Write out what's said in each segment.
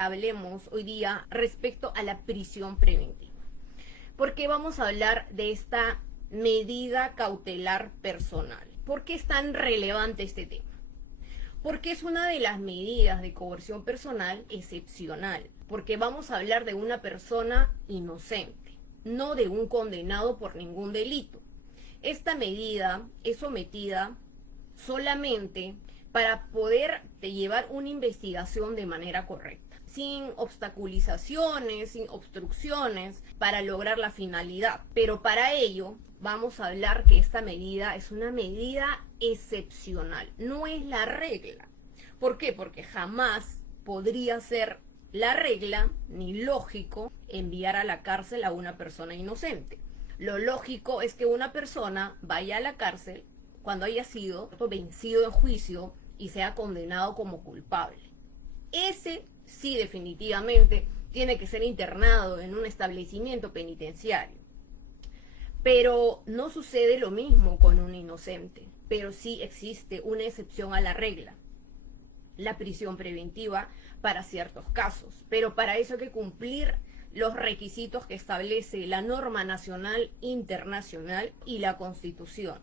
hablemos hoy día respecto a la prisión preventiva. Porque vamos a hablar de esta medida cautelar personal. ¿Por qué es tan relevante este tema? Porque es una de las medidas de coerción personal excepcional. Porque vamos a hablar de una persona inocente, no de un condenado por ningún delito. Esta medida es sometida solamente para poder llevar una investigación de manera correcta, sin obstaculizaciones, sin obstrucciones, para lograr la finalidad. Pero para ello vamos a hablar que esta medida es una medida excepcional, no es la regla. ¿Por qué? Porque jamás podría ser la regla ni lógico enviar a la cárcel a una persona inocente. Lo lógico es que una persona vaya a la cárcel cuando haya sido vencido en juicio y sea condenado como culpable. Ese sí definitivamente tiene que ser internado en un establecimiento penitenciario. Pero no sucede lo mismo con un inocente, pero sí existe una excepción a la regla, la prisión preventiva para ciertos casos. Pero para eso hay que cumplir los requisitos que establece la norma nacional, internacional y la Constitución.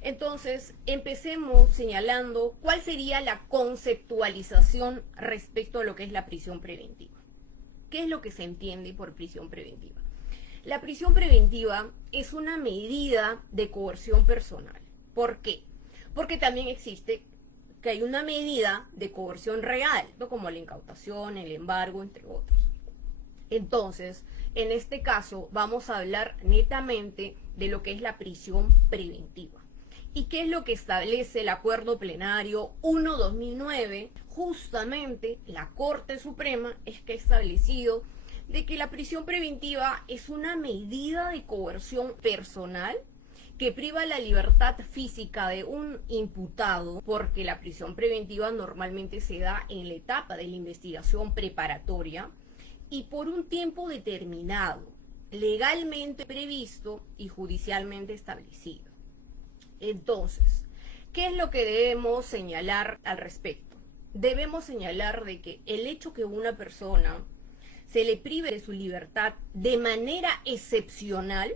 Entonces, empecemos señalando cuál sería la conceptualización respecto a lo que es la prisión preventiva. ¿Qué es lo que se entiende por prisión preventiva? La prisión preventiva es una medida de coerción personal. ¿Por qué? Porque también existe que hay una medida de coerción real, ¿no? Como la incautación, el embargo, entre otros. Entonces, en este caso vamos a hablar netamente de lo que es la prisión preventiva. ¿Y qué es lo que establece el Acuerdo Plenario 1/2009? Justamente la Corte Suprema es que ha establecido de que la prisión preventiva es una medida de coerción personal que priva la libertad física de un imputado, porque la prisión preventiva normalmente se da en la etapa de la investigación preparatoria y por un tiempo determinado, legalmente previsto y judicialmente establecido. Entonces, ¿qué es lo que debemos señalar al respecto? Debemos señalar de que el hecho que una persona se le prive de su libertad de manera excepcional,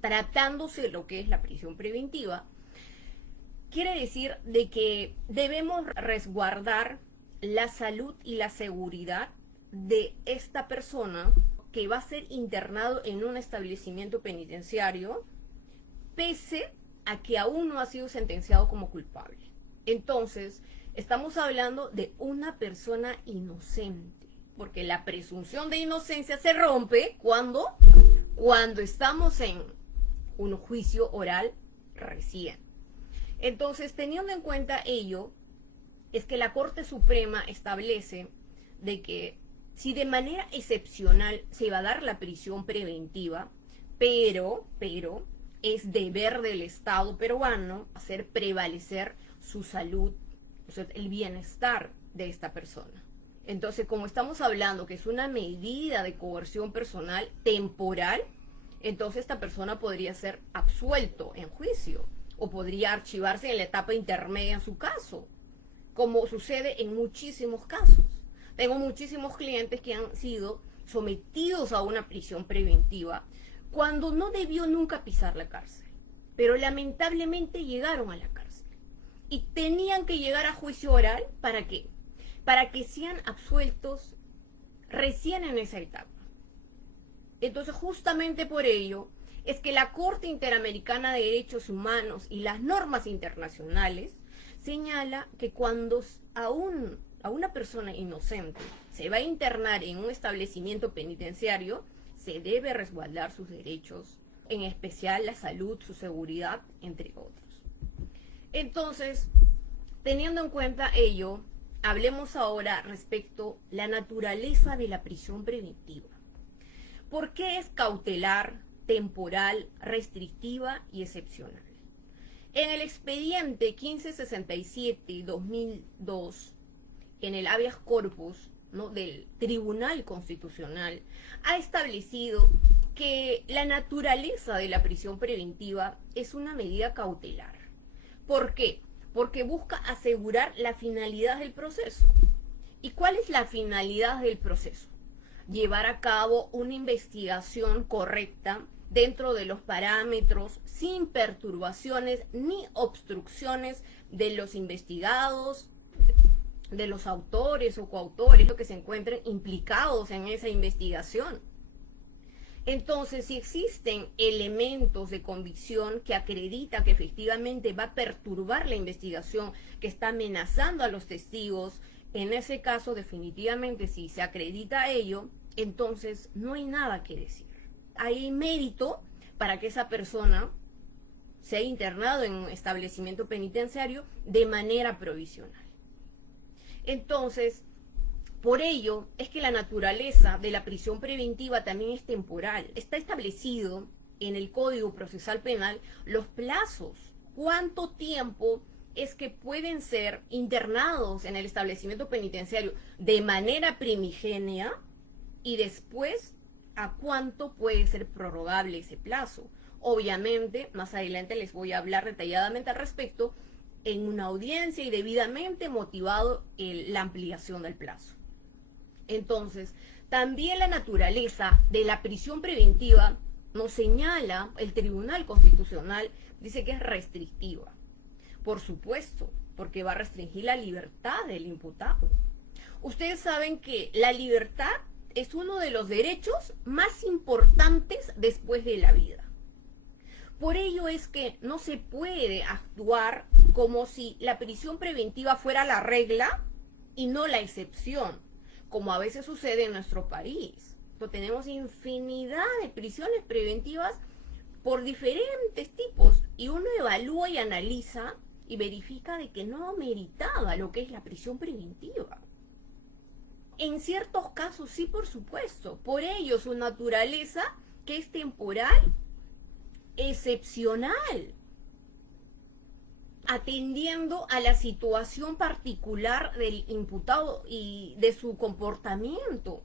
tratándose de lo que es la prisión preventiva, quiere decir de que debemos resguardar la salud y la seguridad de esta persona que va a ser internado en un establecimiento penitenciario, pese a que aún no ha sido sentenciado como culpable. Entonces, estamos hablando de una persona inocente, porque la presunción de inocencia se rompe cuando estamos en un juicio oral recién. Entonces, teniendo en cuenta ello, es que la Corte Suprema establece de que si de manera excepcional se va a dar la prisión preventiva, pero es deber del Estado peruano hacer prevalecer su salud, o sea, el bienestar de esta persona. Entonces, como estamos hablando que es una medida de coerción personal temporal, entonces esta persona podría ser absuelto en juicio o podría archivarse en la etapa intermedia en su caso, como sucede en muchísimos casos. Tengo muchísimos clientes que han sido sometidos a una prisión preventiva cuando no debió nunca pisar la cárcel, pero lamentablemente llegaron a la cárcel y tenían que llegar a juicio oral. ¿Para qué? Para que sean absueltos recién en esa etapa. Entonces, justamente por ello es que la Corte Interamericana de Derechos Humanos y las normas internacionales señala que cuando a una persona inocente se va a internar en un establecimiento penitenciario, se debe resguardar sus derechos, en especial la salud, su seguridad, entre otros. Entonces, teniendo en cuenta ello, hablemos ahora respecto a la naturaleza de la prisión preventiva. ¿Por qué es cautelar, temporal, restrictiva y excepcional? En el expediente 1567-2002, en el habeas corpus, ¿no?, del Tribunal Constitucional, ha establecido que la naturaleza de la prisión preventiva es una medida cautelar. ¿Por qué? Porque busca asegurar la finalidad del proceso ¿Y cuál es la finalidad del proceso? Llevar a cabo una investigación correcta dentro de los parámetros, sin perturbaciones ni obstrucciones de los investigados, de los autores o coautores que se encuentren implicados en esa investigación. Entonces, si existen elementos de convicción que acredita que efectivamente va a perturbar la investigación, que está amenazando a los testigos, en ese caso, definitivamente, si se acredita ello, entonces no hay nada que decir. Hay mérito para que esa persona sea internado en un establecimiento penitenciario de manera provisional. Entonces, por ello es que la naturaleza de la prisión preventiva también es temporal. Está establecido en el Código Procesal Penal los plazos, cuánto tiempo es que pueden ser internados en el establecimiento penitenciario de manera primigenia y después a cuánto puede ser prorrogable ese plazo. Obviamente, más adelante les voy a hablar detalladamente al respecto en una audiencia y debidamente motivado la ampliación del plazo. Entonces, también la naturaleza de la prisión preventiva nos señala, el Tribunal Constitucional dice que es restrictiva. Por supuesto, porque va a restringir la libertad del imputado. Ustedes saben que la libertad es uno de los derechos más importantes después de la vida. Por ello es que no se puede actuar como si la prisión preventiva fuera la regla y no la excepción, como a veces sucede en nuestro país. Tenemos infinidad de prisiones preventivas por diferentes tipos y uno evalúa y analiza y verifica de que no meritaba lo que es la prisión preventiva. En ciertos casos sí, por supuesto. Por ello su naturaleza, que es temporal, excepcional, atendiendo a la situación particular del imputado y de su comportamiento.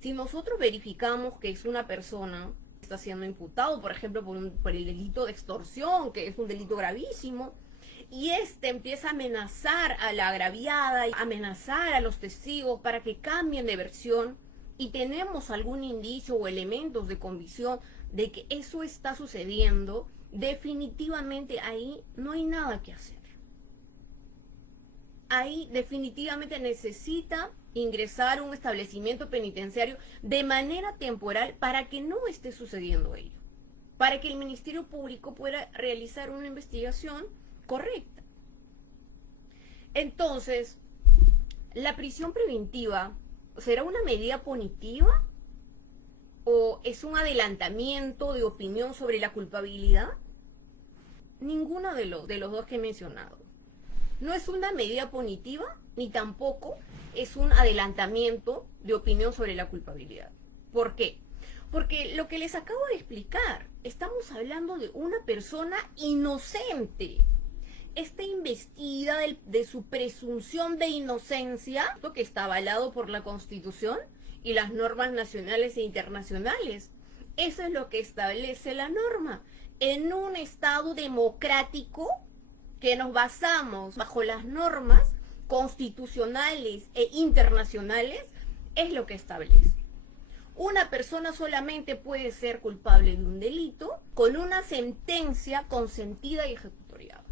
Si nosotros verificamos que es una persona que está siendo imputado, por ejemplo, por el delito de extorsión, que es un delito gravísimo, y empieza a amenazar a la agraviada, amenazar a los testigos para que cambien de versión, y tenemos algún indicio o elementos de convicción de que eso está sucediendo, definitivamente ahí no hay nada que hacer. Ahí definitivamente necesita ingresar a un establecimiento penitenciario de manera temporal para que no esté sucediendo ello, para que el Ministerio Público pueda realizar una investigación correcta. Entonces, ¿la prisión preventiva será una medida punitiva o es un adelantamiento de opinión sobre la culpabilidad? Ninguno de los dos que he mencionado. No es una medida punitiva ni tampoco es un adelantamiento de opinión sobre la culpabilidad. ¿Por qué? Porque lo que les acabo de explicar, estamos hablando de una persona inocente. Está investida de su presunción de inocencia, que está avalado por la Constitución y las normas nacionales e internacionales. Eso es lo que establece la norma. En un Estado democrático que nos basamos bajo las normas constitucionales e internacionales, es lo que establece. Una persona solamente puede ser culpable de un delito con una sentencia consentida y ejecutoriada.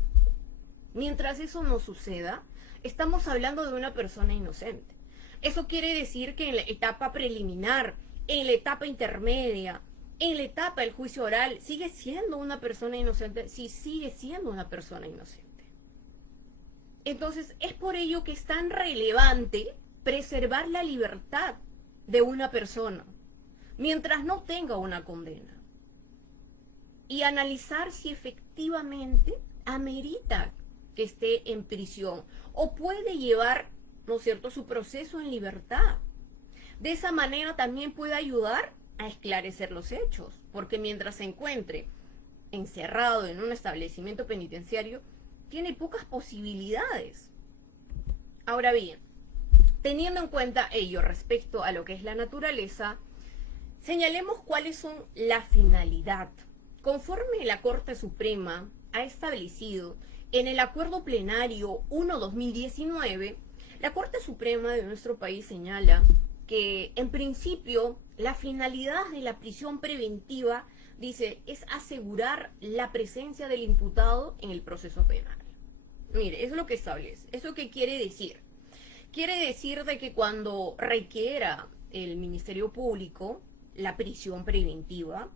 Mientras eso no suceda, estamos hablando de una persona inocente. Eso quiere decir que en la etapa preliminar, en la etapa intermedia, en la etapa del juicio oral, ¿sigue siendo una persona inocente? Sí, sigue siendo una persona inocente. Entonces, es por ello que es tan relevante preservar la libertad de una persona mientras no tenga una condena y analizar si efectivamente amerita que esté en prisión o puede llevar, ¿no es cierto?, su proceso en libertad. De esa manera también puede ayudar a esclarecer los hechos, porque mientras se encuentre encerrado en un establecimiento penitenciario, tiene pocas posibilidades. Ahora bien, teniendo en cuenta ello respecto a lo que es la naturaleza, señalemos cuáles son la finalidad. Conforme la Corte Suprema ha establecido en el Acuerdo Plenario 1/2019, La Corte Suprema de nuestro país señala que en principio la finalidad de la prisión preventiva, dice, es asegurar la presencia del imputado en el proceso penal. Mire, eso es lo que establece. ¿Eso qué quiere decir? Quiere decir de que cuando requiera el Ministerio Público la prisión preventiva,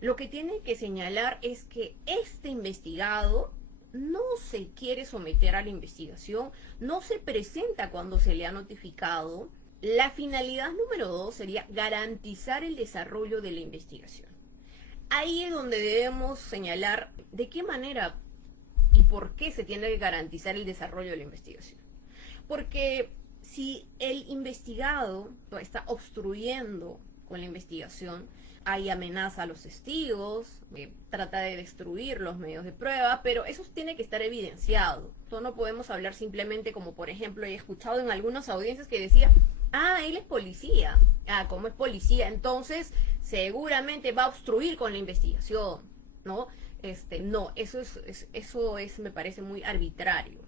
lo que tiene que señalar es que este investigado no se quiere someter a la investigación, no se presenta cuando se le ha notificado. La finalidad número 2 sería garantizar el desarrollo de la investigación. Ahí es donde debemos señalar de qué manera y por qué se tiene que garantizar el desarrollo de la investigación. Porque si el investigado está obstruyendo con la investigación, hay amenaza a los testigos, trata de destruir los medios de prueba, pero eso tiene que estar evidenciado. No podemos hablar simplemente como, por ejemplo, he escuchado en algunas audiencias que decía, él es policía. Como es policía, entonces seguramente va a obstruir con la investigación, ¿no? No, eso es, me parece muy arbitrario.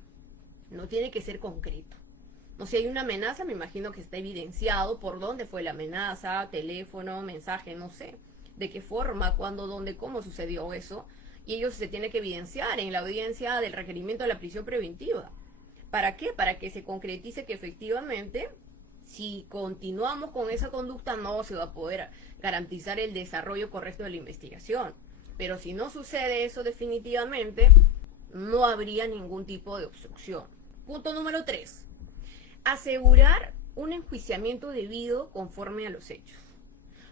No tiene que ser concreto. No, si hay una amenaza, me imagino que está evidenciado por dónde fue la amenaza, teléfono, mensaje, no sé, de qué forma, cuándo, dónde, cómo sucedió eso. Y ello se tiene que evidenciar en la audiencia del requerimiento de la prisión preventiva. ¿Para qué? Para que se concretice que efectivamente, si continuamos con esa conducta, no se va a poder garantizar el desarrollo correcto de la investigación. Pero si no sucede eso definitivamente, no habría ningún tipo de obstrucción. Punto número 3. Asegurar un enjuiciamiento debido conforme a los hechos.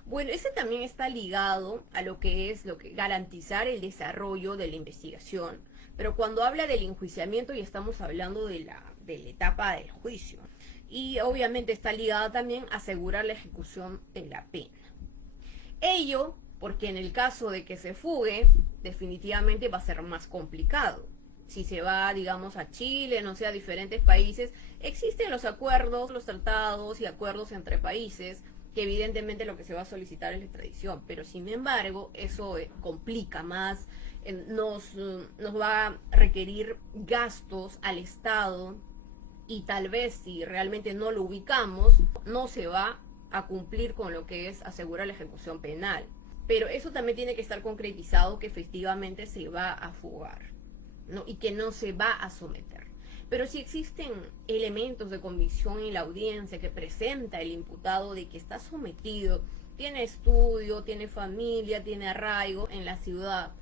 Bueno, ese también está ligado a lo que es garantizar el desarrollo de la investigación. Pero cuando habla del enjuiciamiento ya estamos hablando de la etapa del juicio. Y obviamente está ligada también a asegurar la ejecución de la pena. Ello porque en el caso de que se fugue, definitivamente va a ser más complicado. Si se va, digamos, a Chile, no sé, a diferentes países, existen los acuerdos, los tratados y acuerdos entre países, que evidentemente lo que se va a solicitar es la extradición, pero sin embargo, eso complica más, nos va a requerir gastos al Estado y tal vez si realmente no lo ubicamos, no se va a cumplir con lo que es asegurar la ejecución penal. Pero eso también tiene que estar concretizado que efectivamente se va a fugar, ¿no? Y que no se va a someter. Pero si existen elementos de convicción en la audiencia que presenta el imputado de que está sometido, tiene estudio, tiene familia, tiene arraigo en la ciudad,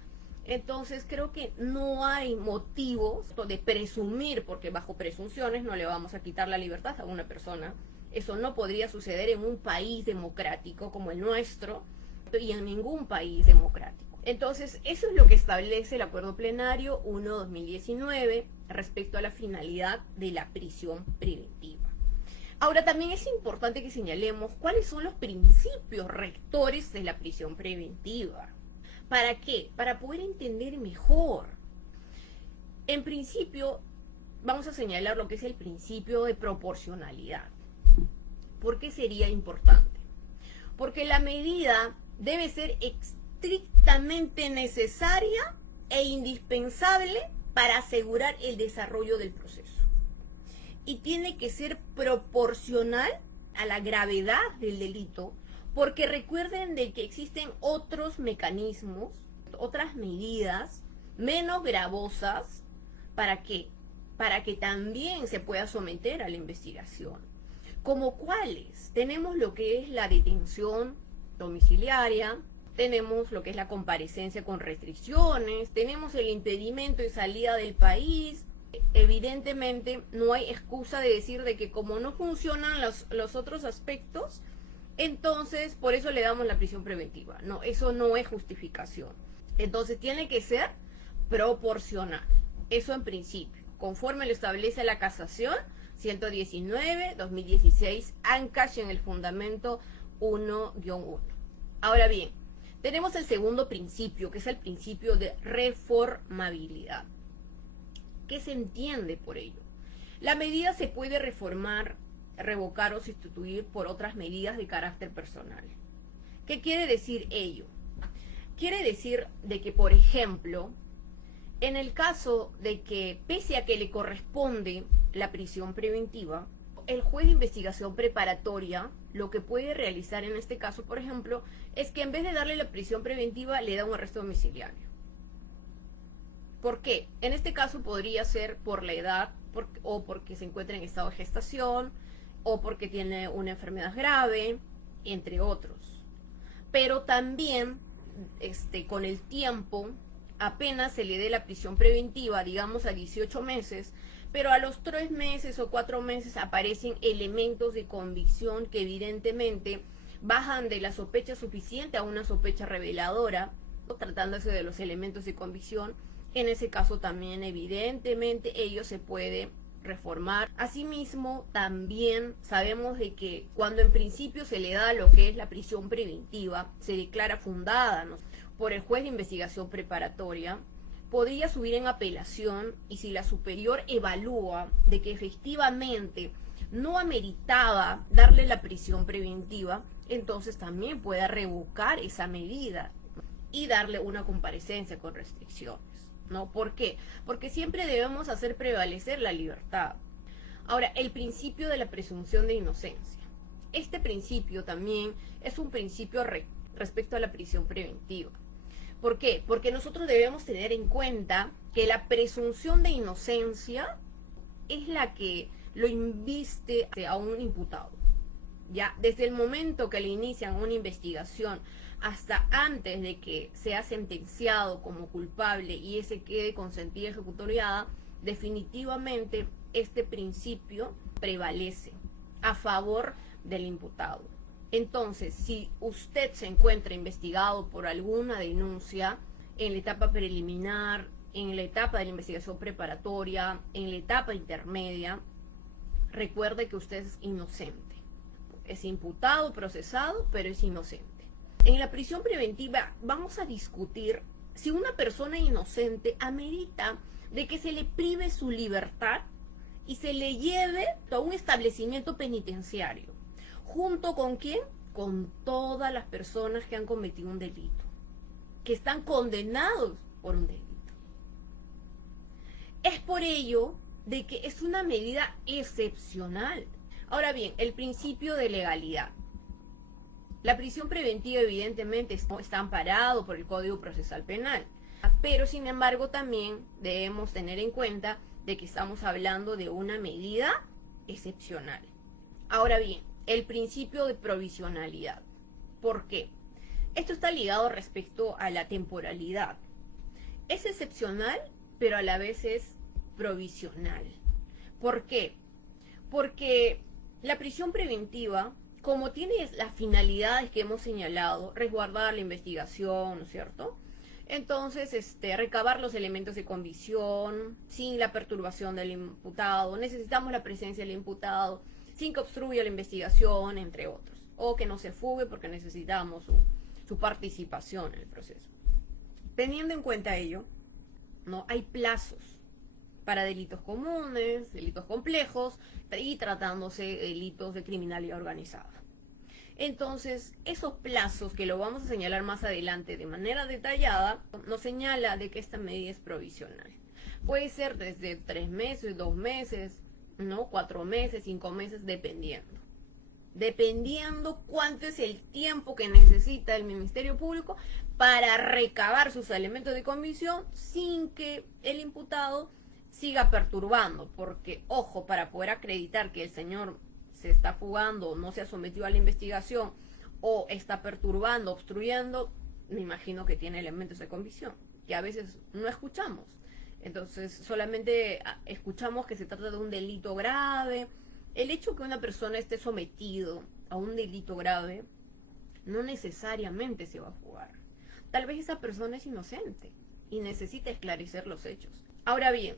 entonces creo que no hay motivos de presumir, porque bajo presunciones no le vamos a quitar la libertad a una persona. Eso no podría suceder en un país democrático como el nuestro y en ningún país democrático. Entonces, eso es lo que establece el Acuerdo Plenario 1/2019 respecto a la finalidad de la prisión preventiva. Ahora, también es importante que señalemos cuáles son los principios rectores de la prisión preventiva. ¿Para qué? Para poder entender mejor. En principio, vamos a señalar lo que es el principio de proporcionalidad. ¿Por qué sería importante? Porque la medida debe ser estrictamente necesaria e indispensable para asegurar el desarrollo del proceso. Y tiene que ser proporcional a la gravedad del delito, porque recuerden de que existen otros mecanismos, otras medidas menos gravosas. ¿Para qué? Para que también se pueda someter a la investigación. ¿Como cuáles? Tenemos lo que es la detención domiciliaria, tenemos lo que es la comparecencia con restricciones, tenemos el impedimento de salida del país. Evidentemente no hay excusa de decir de que como no funcionan los otros aspectos, entonces por eso le damos la prisión preventiva. No, eso no es justificación. Entonces tiene que ser proporcional. Eso en principio, conforme lo establece la Casación 119/2016, ANCASH en el fundamento 1-1. Ahora bien, tenemos el segundo principio, que es el principio de reformabilidad. ¿Qué se entiende por ello? La medida se puede reformar, revocar o sustituir por otras medidas de carácter personal. ¿Qué quiere decir ello? Quiere decir de que, por ejemplo, en el caso de que, pese a que le corresponde la prisión preventiva, El juez de investigación preparatoria lo que puede realizar en este caso, por ejemplo, es que en vez de darle la prisión preventiva, le da un arresto domiciliario. ¿Por qué? En este caso podría ser por la edad, o porque se encuentra en estado de gestación, o porque tiene una enfermedad grave, entre otros. Pero también, con el tiempo, apenas se le dé la prisión preventiva, digamos a 18 meses, pero a los 3 meses o 4 meses aparecen elementos de convicción que evidentemente bajan de la sospecha suficiente a una sospecha reveladora, ¿no? Tratándose de los elementos de convicción. En ese caso también evidentemente ello se puede reformar. Asimismo, también sabemos de que cuando en principio se le da lo que es la prisión preventiva, se declara fundada, ¿no?, por el juez de investigación preparatoria, podría subir en apelación, y si la superior evalúa de que efectivamente no ameritaba darle la prisión preventiva, entonces también puede revocar esa medida y darle una comparecencia con restricciones, ¿no? ¿Por qué? Porque siempre debemos hacer prevalecer la libertad. Ahora, el principio de la presunción de inocencia. Este principio también es un principio respecto a la prisión preventiva. ¿Por qué? Porque nosotros debemos tener en cuenta que la presunción de inocencia es la que lo inviste a un imputado. Ya, desde el momento que le inician una investigación hasta antes de que sea sentenciado como culpable y ese quede con sentida ejecutoriada, definitivamente este principio prevalece a favor del imputado. Entonces, si usted se encuentra investigado por alguna denuncia en la etapa preliminar, en la etapa de la investigación preparatoria, en la etapa intermedia, recuerde que usted es inocente. Es imputado, procesado, pero es inocente. En la prisión preventiva vamos a discutir si una persona inocente amerita de que se le prive su libertad y se le lleve a un establecimiento penitenciario. ¿Junto con quién? Con todas las personas que han cometido un delito, que están condenados por un delito. Es por ello de que es una medida excepcional. Ahora bien, el principio de legalidad. La prisión preventiva evidentemente está amparado por el Código Procesal Penal, pero sin embargo también debemos tener en cuenta de que estamos hablando de una medida excepcional. Ahora bien, el principio de provisionalidad. ¿Por qué? Esto está ligado respecto a la temporalidad. Es excepcional, pero a la vez es provisional. ¿Por qué? Porque la prisión preventiva, como tiene las finalidades que hemos señalado, resguardar la investigación, ¿no es cierto? Entonces, recabar los elementos de convicción sin la perturbación del imputado, necesitamos la presencia del imputado sin que obstruya la investigación, entre otros, o que no se fugue porque necesitamos su participación en el proceso. Teniendo en cuenta ello, ¿no?, hay plazos para delitos comunes, delitos complejos y tratándose de delitos de criminalidad organizada. Entonces, esos plazos, que lo vamos a señalar más adelante de manera detallada, nos señala de que esta medida es provisional. Puede ser desde 3 meses, 2 meses, ¿no?, 4 meses, 5 meses, dependiendo cuánto es el tiempo que necesita el Ministerio Público para recabar sus elementos de convicción sin que el imputado siga perturbando, porque, ojo, para poder acreditar que el señor se está fugando o no se ha sometido a la investigación o está perturbando, obstruyendo, me imagino que tiene elementos de convicción, que a veces no escuchamos. Entonces solamente escuchamos que se trata de un delito grave. El hecho que una persona esté sometido a un delito grave no necesariamente se va a fugar. Tal vez esa persona es inocente y necesita esclarecer los hechos. Ahora bien,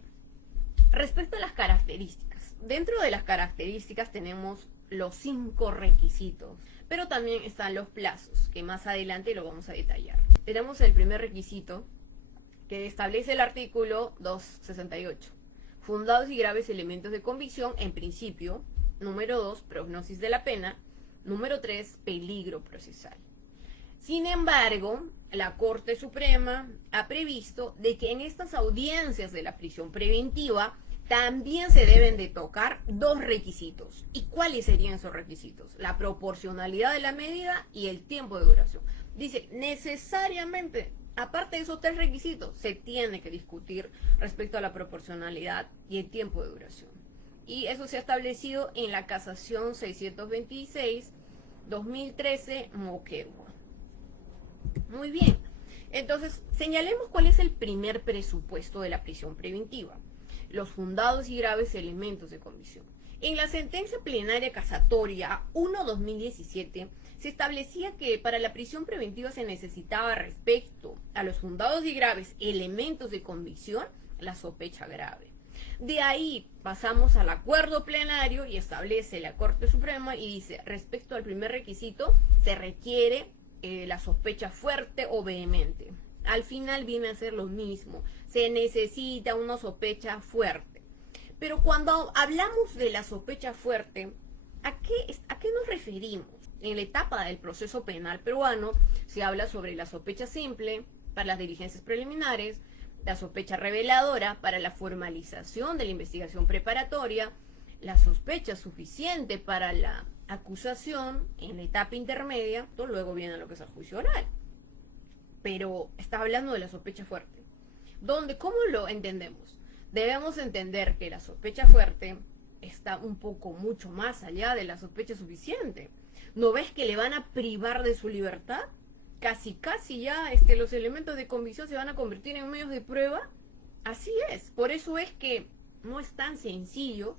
respecto a las características, dentro de las características tenemos los 5 requisitos, pero también están los plazos, que más adelante lo vamos a detallar. Tenemos el primer requisito, que establece el artículo 268. Fundados y graves elementos de convicción, en principio. Número 2, prognosis de la pena. Número 3, peligro procesal. Sin embargo, la Corte Suprema ha previsto de que en estas audiencias de la prisión preventiva también se deben de tocar dos requisitos. ¿Y cuáles serían esos requisitos? La proporcionalidad de la medida y el tiempo de duración. Dice, necesariamente, aparte de esos tres requisitos, se tiene que discutir respecto a la proporcionalidad y el tiempo de duración. Y eso se ha establecido en la casación 626-2013 Moquegua. Muy bien. Entonces, señalemos cuál es el primer presupuesto de la prisión preventiva. Los fundados y graves elementos de convicción. En la sentencia plenaria casatoria 1/2017 se establecía que para la prisión preventiva se necesitaba, respecto a los fundados y graves elementos de convicción, la sospecha grave. De ahí pasamos al acuerdo plenario y establece la Corte Suprema y dice, respecto al primer requisito, se requiere la sospecha fuerte o vehemente. Al final viene a ser lo mismo, se necesita una sospecha fuerte. Pero cuando hablamos de la sospecha fuerte, ¿a qué nos referimos? En la etapa del proceso penal peruano se habla sobre la sospecha simple para las diligencias preliminares, la sospecha reveladora para la formalización de la investigación preparatoria, la sospecha suficiente para la acusación en la etapa intermedia, luego viene lo que es el juicio oral. Pero está hablando de la sospecha fuerte. ¿Cómo lo entendemos? Debemos entender que la sospecha fuerte está un poco mucho más allá de la sospecha suficiente. ¿No ves que le van a privar de su libertad? Casi ya los elementos de convicción se van a convertir en medios de prueba. Así es. Por eso es que no es tan sencillo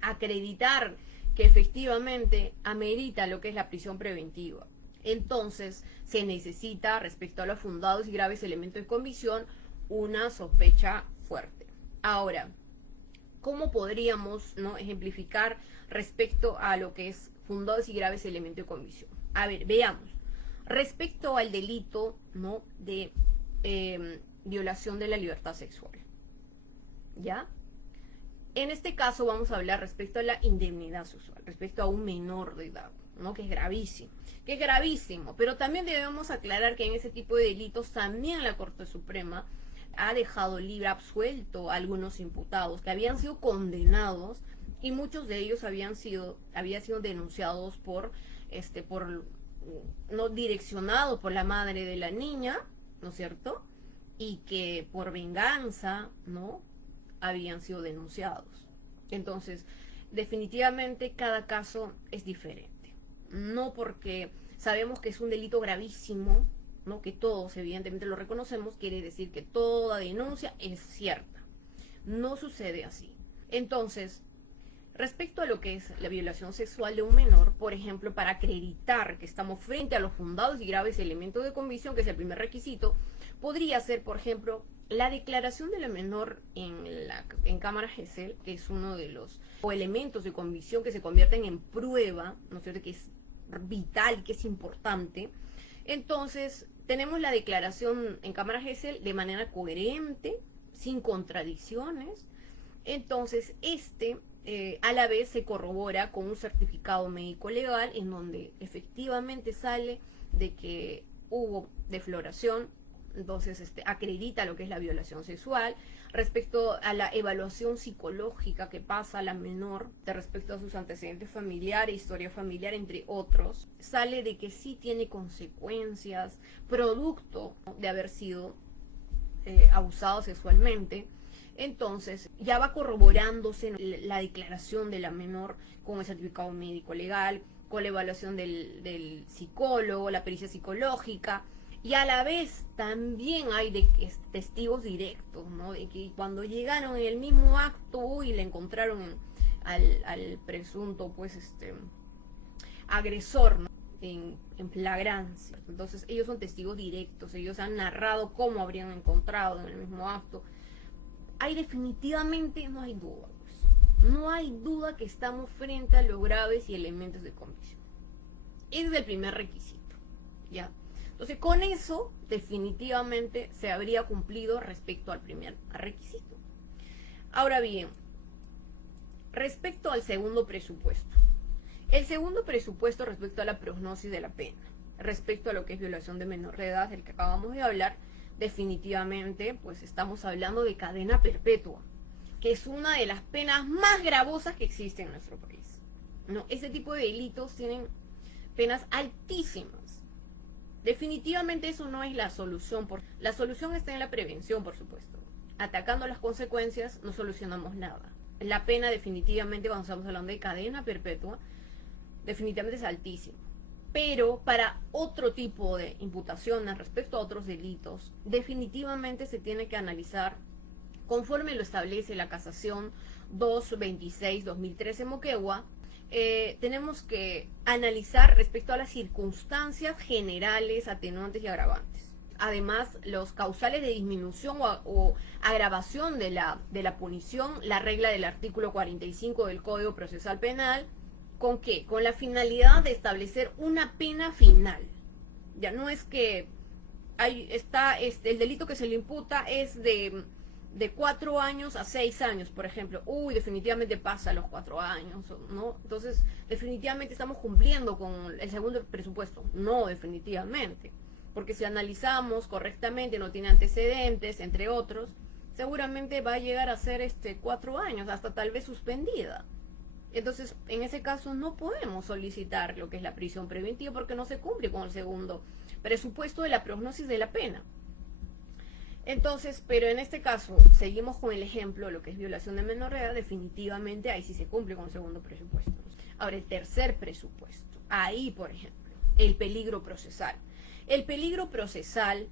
acreditar que efectivamente amerita lo que es la prisión preventiva. Entonces se necesita, respecto a los fundados y graves elementos de convicción, una sospecha fuerte. Ahora, ¿cómo podríamos ejemplificar respecto a lo que es fundados y graves elementos de convicción? A ver, veamos. Respecto al delito de violación de la libertad sexual, ¿ya? En este caso vamos a hablar respecto a la indemnidad sexual, respecto a un menor de edad, que es gravísimo, pero también debemos aclarar que en ese tipo de delitos también la Corte Suprema ha dejado libre absuelto a algunos imputados que habían sido condenados y muchos de ellos habían sido denunciados no direccionados por la madre de la niña, ¿no es cierto? Y que por venganza, habían sido denunciados. Entonces, definitivamente cada caso es diferente. No porque sabemos que es un delito gravísimo, que todos evidentemente lo reconocemos, quiere decir que toda denuncia es cierta. No sucede así. Entonces, respecto a lo que es la violación sexual de un menor, por ejemplo, para acreditar que estamos frente a los fundados y graves elementos de convicción, que es el primer requisito, podría ser, por ejemplo, la declaración de la menor en cámara Gesell, que es uno de los elementos de convicción que se convierten en prueba, ¿no es cierto?, que es vital, que es importante. Entonces, tenemos la declaración en cámara Gesell de manera coherente, sin contradicciones. Entonces, a la vez se corrobora con un certificado médico legal en donde efectivamente sale de que hubo defloración. Entonces acredita lo que es la violación sexual. Respecto a la evaluación psicológica que pasa a la menor de respecto a sus antecedentes familiares, historia familiar, entre otros, sale de que sí tiene consecuencias producto de haber sido abusado sexualmente. Entonces ya va corroborándose la declaración de la menor con el certificado médico legal, con la evaluación del psicólogo, la pericia psicológica. Y a la vez también hay testigos directos, de que cuando llegaron en el mismo acto y le encontraron al presunto agresor, en flagrancia. Entonces ellos son testigos directos, ellos han narrado cómo habrían encontrado en el mismo acto. Definitivamente no hay duda, no hay duda que estamos frente a los graves y elementos de convicción. Ese es el primer requisito, ¿ya? Entonces, con eso, definitivamente se habría cumplido respecto al primer requisito. Ahora bien, respecto al segundo presupuesto. El segundo presupuesto respecto a la prognosis de la pena, respecto a lo que es violación de menor de edad, del que acabamos de hablar, definitivamente, pues estamos hablando de cadena perpetua. que es una de las penas más gravosas que existen en nuestro país, ¿no? Ese tipo de delitos tienen penas altísimas. Definitivamente eso no es la solución. La solución está en la prevención, por supuesto. Atacando las consecuencias no solucionamos nada. La pena definitivamente, cuando estamos hablando de cadena perpetua, definitivamente es altísima. Pero para otro tipo de imputaciones respecto a otros delitos, definitivamente se tiene que analizar, conforme lo establece la casación 226-2013 Moquegua, tenemos que analizar respecto a las circunstancias generales, atenuantes y agravantes. Además, los causales de disminución o agravación de la punición, la regla del artículo 45 del Código Procesal Penal. ¿Con qué? Con la finalidad de establecer una pena final. Ya no es que el delito que se le imputa es de 4 años a 6 años, por ejemplo. Definitivamente pasa los 4 años, ¿no? Entonces, definitivamente estamos cumpliendo con el segundo presupuesto. No, definitivamente. Porque si analizamos correctamente, no tiene antecedentes, entre otros, seguramente va a llegar a ser 4 años, hasta tal vez suspendida. Entonces, en ese caso no podemos solicitar lo que es la prisión preventiva porque no se cumple con el segundo presupuesto de la prognosis de la pena. Entonces, pero en este caso, seguimos con el ejemplo, lo que es violación de menor de edad, definitivamente ahí sí se cumple con el segundo presupuesto. Ahora, el tercer presupuesto, ahí, por ejemplo, el peligro procesal. El peligro procesal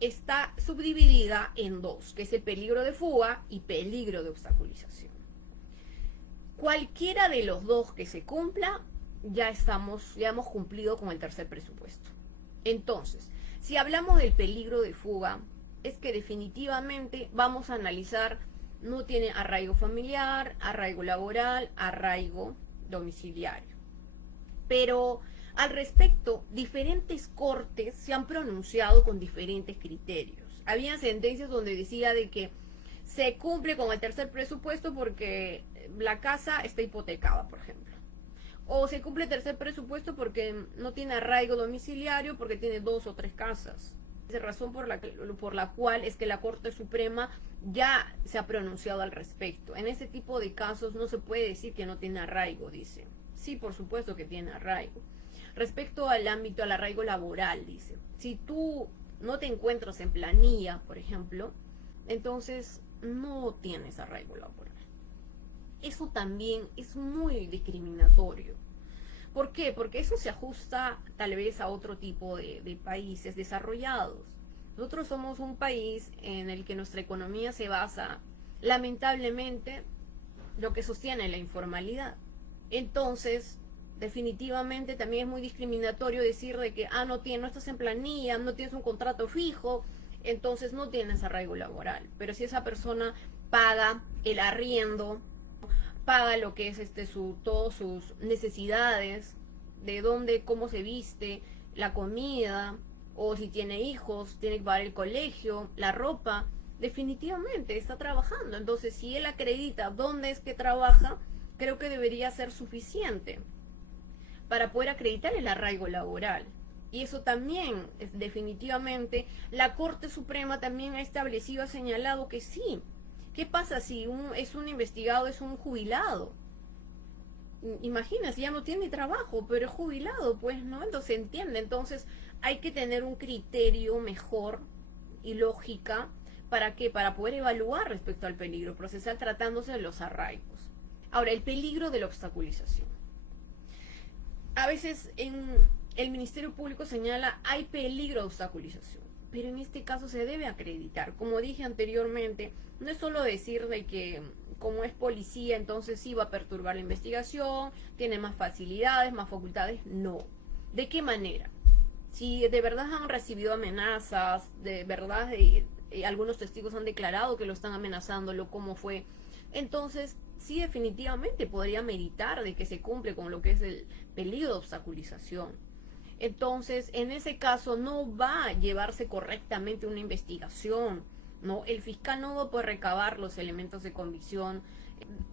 está subdividida en dos, que es el peligro de fuga y peligro de obstaculización. Cualquiera de los dos que se cumpla, ya hemos cumplido con el tercer presupuesto. Entonces, si hablamos del peligro de fuga, es que definitivamente vamos a analizar, no tiene arraigo familiar, arraigo laboral, arraigo domiciliario. Pero al respecto, diferentes cortes se han pronunciado con diferentes criterios. Había sentencias donde decía de que se cumple con el tercer presupuesto porque la casa está hipotecada, por ejemplo. O se cumple el tercer presupuesto porque no tiene arraigo domiciliario, porque tiene 2 o 3 casas. Esa es la razón por la cual es que la Corte Suprema ya se ha pronunciado al respecto. En ese tipo de casos no se puede decir que no tiene arraigo, dice. Sí, por supuesto que tiene arraigo. Respecto al ámbito, al arraigo laboral, dice. Si tú no te encuentras en planilla, por ejemplo, entonces no tienes arraigo laboral. Eso también es muy discriminatorio. ¿Por qué? Porque eso se ajusta tal vez a otro tipo de países desarrollados. Nosotros somos un país en el que nuestra economía se basa, lamentablemente, lo que sostiene la informalidad. Entonces, definitivamente también es muy discriminatorio decir de que no estás en planilla, no tienes un contrato fijo, entonces no tienes arraigo laboral. Pero si esa persona paga el arriendo, paga lo que es todas sus necesidades, de dónde, cómo se viste, la comida, o si tiene hijos, tiene que pagar el colegio, la ropa, definitivamente está trabajando. Entonces, si él acredita dónde es que trabaja, creo que debería ser suficiente para poder acreditar el arraigo laboral. Y eso también, definitivamente, la Corte Suprema también ha establecido, ha señalado que sí. ¿Qué pasa si es un investigado, es un jubilado? Imagínate, ya no tiene trabajo, pero es jubilado, pues, ¿no? Entonces se entiende. Entonces hay que tener un criterio mejor y lógica. ¿Para qué? Para poder evaluar respecto al peligro procesal tratándose de los arraigos. Ahora, el peligro de la obstaculización. A veces el Ministerio Público señala hay peligro de obstaculización, pero en este caso se debe acreditar. Como dije anteriormente, no es solo decir de que como es policía entonces sí va a perturbar la investigación, tiene más facilidades, más facultades. No. ¿De qué manera? Si de verdad han recibido amenazas, de verdad algunos testigos han declarado que lo están amenazándolo, cómo fue, entonces sí definitivamente podría meritar de que se cumple con lo que es el peligro de obstaculización. Entonces, en ese caso no va a llevarse correctamente una investigación, ¿no? El fiscal no va a poder recabar los elementos de convicción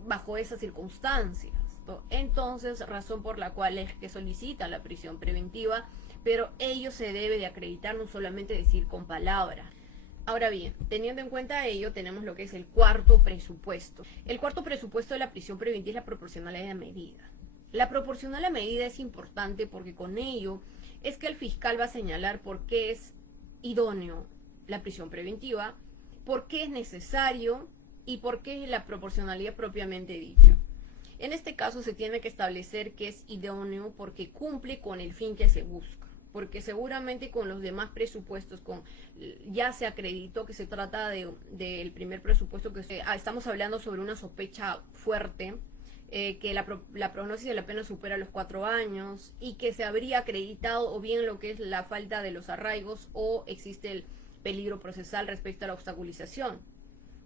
bajo esas circunstancias, ¿no? Entonces, razón por la cual es que solicita la prisión preventiva, pero ello se debe de acreditar, no solamente decir con palabras. Ahora bien, teniendo en cuenta ello, tenemos lo que es el cuarto presupuesto. El cuarto presupuesto de la prisión preventiva es la proporcionalidad de medida. La proporcionalidad de medida es importante porque con ello es que el fiscal va a señalar por qué es idóneo la prisión preventiva, por qué es necesario y por qué es la proporcionalidad propiamente dicha. En este caso se tiene que establecer que es idóneo porque cumple con el fin que se busca, porque seguramente con los demás presupuestos ya se acreditó que se trata del primer presupuesto estamos hablando sobre una sospecha fuerte, que la prognosis de la pena supera los 4 años y que se habría acreditado o bien lo que es la falta de los arraigos o existe el peligro procesal respecto a la obstaculización.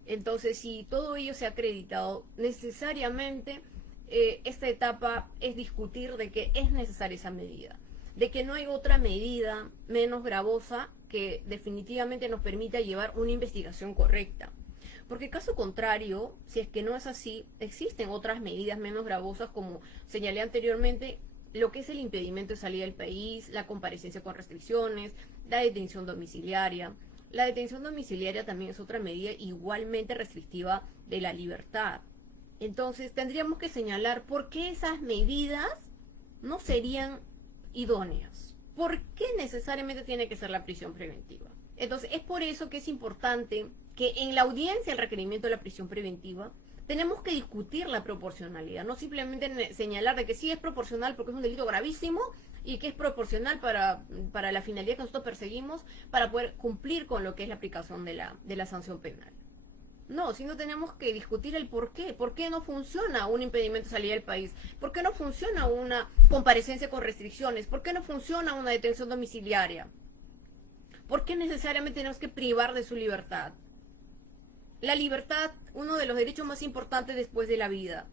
Entonces, si todo ello se ha acreditado, necesariamente esta etapa es discutir de que es necesaria esa medida, de que no hay otra medida menos gravosa que definitivamente nos permita llevar una investigación correcta. Porque caso contrario, si es que no es así, existen otras medidas menos gravosas, como señalé anteriormente, lo que es el impedimento de salida del país, la comparecencia con restricciones, la detención domiciliaria. La detención domiciliaria también es otra medida igualmente restrictiva de la libertad. Entonces tendríamos que señalar por qué esas medidas no serían idóneas. ¿Por qué necesariamente tiene que ser la prisión preventiva? Entonces es por eso que es importante que en la audiencia del requerimiento de la prisión preventiva tenemos que discutir la proporcionalidad, no simplemente señalar de que sí es proporcional porque es un delito gravísimo y que es proporcional para la finalidad que nosotros perseguimos para poder cumplir con lo que es la aplicación de la sanción penal. No, sino tenemos que discutir el por qué no funciona un impedimento de salida del país, por qué no funciona una comparecencia con restricciones, por qué no funciona una detención domiciliaria, por qué necesariamente tenemos que privar de su libertad. La libertad, uno de los derechos más importantes después de la vida.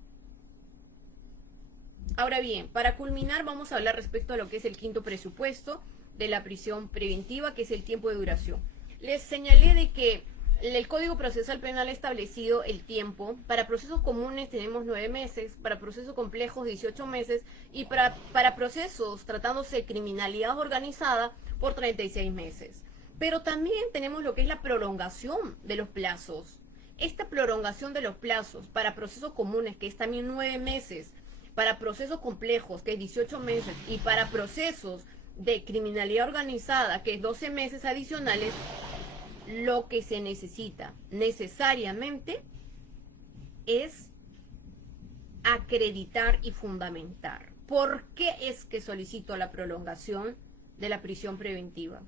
Ahora bien, para culminar vamos a hablar respecto a lo que es el quinto presupuesto de la prisión preventiva, que es el tiempo de duración. Les señalé de que el Código Procesal Penal ha establecido el tiempo. Para procesos comunes tenemos 9 meses, para procesos complejos 18 meses y para procesos tratándose de criminalidad organizada por 36 meses. Pero también tenemos lo que es la prolongación de los plazos. Esta prolongación de los plazos para procesos comunes, que es también 9 meses, para procesos complejos, que es 18 meses, y para procesos de criminalidad organizada, que es 12 meses adicionales, lo que se necesita necesariamente es acreditar y fundamentar. ¿Por qué es que solicito la prolongación de la prisión preventiva?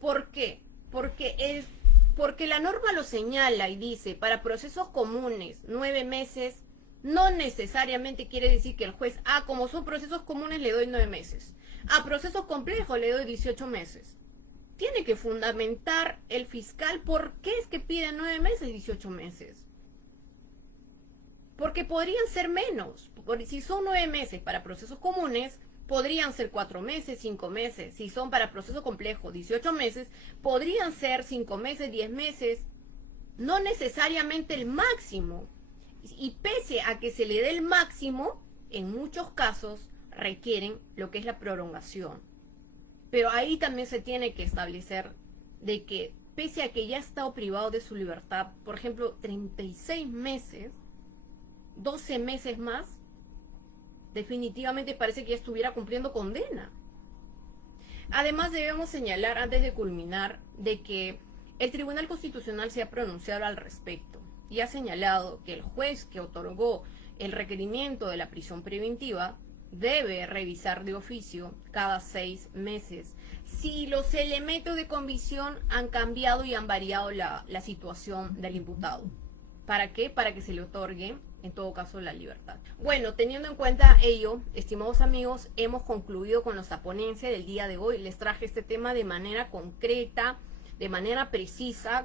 ¿Por qué? Porque la norma lo señala y dice, para procesos comunes, 9 meses, no necesariamente quiere decir que el juez, como son procesos comunes, le doy 9 meses. A procesos complejos le doy 18 meses. Tiene que fundamentar el fiscal por qué es que pide 9 meses y 18 meses. Porque podrían ser menos. Si son 9 meses para procesos comunes, podrían ser 4 meses, 5 meses. Si son para proceso complejo, 18 meses, podrían ser 5 meses, 10 meses. No necesariamente el máximo. Y pese a que se le dé el máximo, en muchos casos requieren lo que es la prolongación. Pero ahí también se tiene que establecer de que pese a que ya ha estado privado de su libertad, por ejemplo, 36 meses, 12 meses más, definitivamente parece que ya estuviera cumpliendo condena. Además debemos señalar, antes de culminar, de que el Tribunal Constitucional se ha pronunciado al respecto y ha señalado que el juez que otorgó el requerimiento de la prisión preventiva debe revisar de oficio cada 6 meses si los elementos de convicción han cambiado y han variado la situación del imputado. ¿Para qué? Para que se le otorgue, en todo caso, la libertad. Bueno, teniendo en cuenta ello, estimados amigos, hemos concluido con nuestra ponencia del día de hoy. Les traje este tema de manera concreta, de manera precisa,